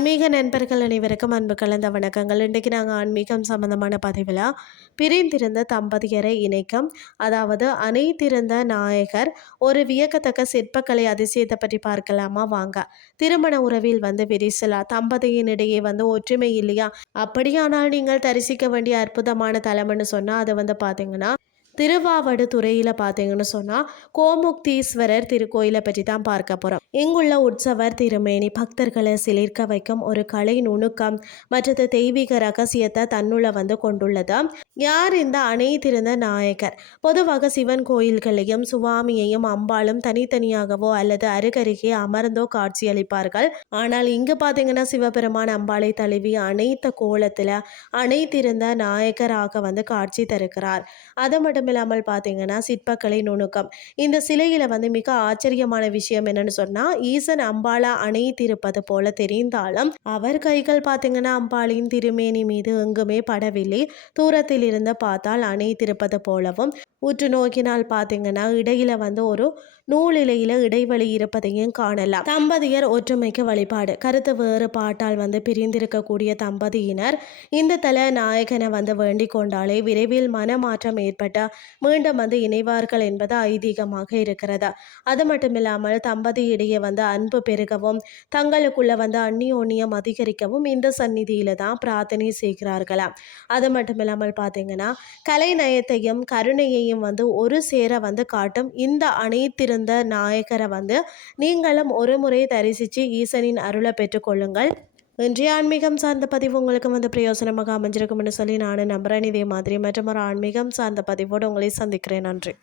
ஆன்மீக நண்பர்கள் அனைவருக்கும் அன்பு கலந்த வணக்கங்கள். இன்றைக்கு நாங்கள் ஆன்மீகம் சம்பந்தமான பதிவில் பிரிந்திருந்த தம்பதியரை இணைக்கும், அதாவது அணைத்திருந்த நாயகர் ஒரு வியக்கத்தக்க சிற்பக்கலை அதிசயத்தை பற்றி பார்க்கலாமா வாங்க. திருமண உறவில் விரிசலா, தம்பதியினிடையே ஒற்றுமை இல்லையா? அப்படியானால் நீங்கள் தரிசிக்க வேண்டிய அற்புதமான தலம்னு சொன்னால் அது பார்த்தீங்கன்னா திருவாவடுதுறையில் பார்த்தீங்கன்னு சொன்னால் கோமுக்தீஸ்வரர் திருக்கோயிலை பற்றி தான் பார்க்க போகிறோம். இங்குள்ள உற்சவர் திருமேனி பக்தர்களை சிலிர்க்க வைக்கும் ஒரு கலை நுணுக்கம் மற்றது தெய்வீக ரகசியத்தை தன்னுள்ள கொண்டுள்ளது. யார் இந்த அணைத்திருந்த நாயகர்? பொதுவாக சிவன் கோயில்களையும் சுவாமியையும் அம்பாலும் தனித்தனியாகவோ அல்லது அருகருகே அமர்ந்தோ காட்சியளிப்பார்கள். ஆனால் இங்கு பார்த்தீங்கன்னா சிவபெருமான் அம்பாளை தழுவி அனைத்த கோலத்தில் அணைத்திருந்த நாயகராக காட்சி தருகிறார். அது மட்டும் இல்லாமல் பார்த்தீங்கன்னா சிற்பக்கலை நுணுக்கம். இந்த சிலையில் மிக ஆச்சரியமான விஷயம் என்னன்னு சொன்னால், ஈசன் அம்பாளா அணைத்திருப்பது போல தெரிந்தாலும் அவர் கைகள் பார்த்தீங்கன்னா அம்பாளின் திருமேனி மீது எங்குமே படவில்லை. தூரத்தில் இருந்து பார்த்தால் அணைத்திருப்பது போலவும், உற்று நோக்கினால் பார்த்தீங்கன்னா இடையில ஒரு நூலிலையில இடைவெளி இருப்பதையும் காணலாம். தம்பதியர் ஒற்றுமைக்கு வழிபாடு. கருத்து வேறுபாட்டால் பிரிந்திருக்கக்கூடிய தம்பதியினர் இந்த தல நாயகனை வேண்டிக் கொண்டாலே விரைவில் மனமாற்றம் ஏற்பட்ட மீண்டும் இணைவார்கள் என்பது ஐதீகமாக இருக்கிறது. அது மட்டும் இல்லாமல் தம்பதியிடையே அன்பு பெருகவும் தங்களுக்குள்ள அந்நியோன்யம் அதிகரிக்கவும் இந்த சந்நிதியில தான் பிரார்த்தனை செய்கிறார்களாம். அது மட்டும் இல்லாமல் பார்த்தீங்கன்னா கலை நயத்தையும் கருணையையும் ஒரு சேர காட்டும் இந்த அணைத்திருந்த நாயகரை நீங்களும் ஒரு முறை தரிசித்து ஈசனின் அருளை பெற்றுக்கொள்ளுங்கள். இன்றைய ஆன்மீகம் சார்ந்த பதிவு உங்களுக்கு பிரயோசனமாக அமைஞ்சிருக்கும்னு சொல்லி நான் நம்புறேன். இதே மாதிரி மற்றும் ஒரு ஆன்மீகம் சார்ந்த பதிவோடு உங்களை சந்திக்கிறேன். நன்றி.